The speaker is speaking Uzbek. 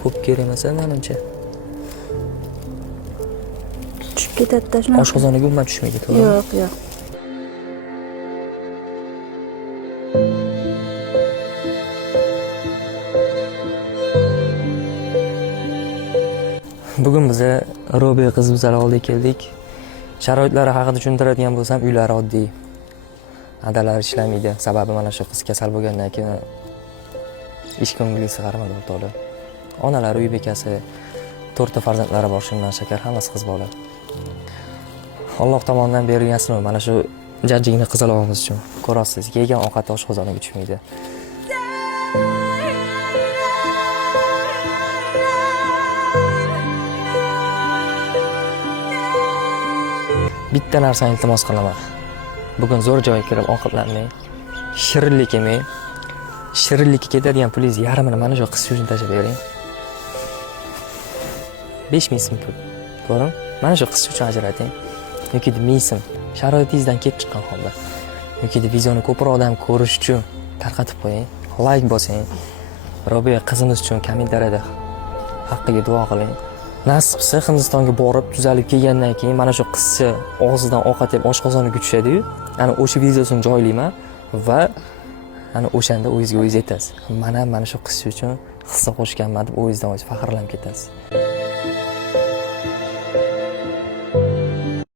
Ko'p kerak emas, menimcha. Tushib ketadi-da shunaqa. Oshqozoniga umuman tushmaydi, to'g'rimi? Yo'q, yo'q. Bugun biz Robi qiz bizlar oldiga keldik. Sharoitlari haqida tushuntiradigan bo'lsam, uylari oddiy. Adalari ishlamaydi. Sababi mana shu qiz kasal bo'lgandan keyin ish ko'ngilgisi qaramadi o'rtoqlar. Onalari uy bekasi, 4 ta farzandlari bor, shundan shakar, hammasi qiz bola. Alloh tomonidan berilgan sinov mana shu jajjigina qizalog'imiz uchun. Ko'rasiz, yegan ovqat oshqozoniga tushmaydi. Bitta narsani iltimos qilaman. Bugun zo'r joyga kirib ovqatlanmang. Shirinlik yemang. Shirinlikka ketadigan pulingiz yarmini mana shu qiz uchun tashlab bering. 5000 so'm pul. To'g'rimi? Mana shu qiz uchun ajrating. Yoki 1000 so'm sharoitingizdan kelib chiqqan holda. Yoki videoni ko'proq odam ko'rish uchun tarqatib qo'ying. Like bosing. Robiya qizimiz uchun kommentariyada haqqiga duo qiling. Nasibsa Hindistonga borib tuzalib kelgandan keyin mana shu qizcha og'zidan ovqat yeb oshqozoniga tushadi-yu, ana o'sha videosini joylayman va ana o'shanda o'zingizga o'zingiz aytasiz. Mana shu qizcha uchun hissa qo'shganman deb o'zingizdan o'zingiz faxrlanib ketasiz.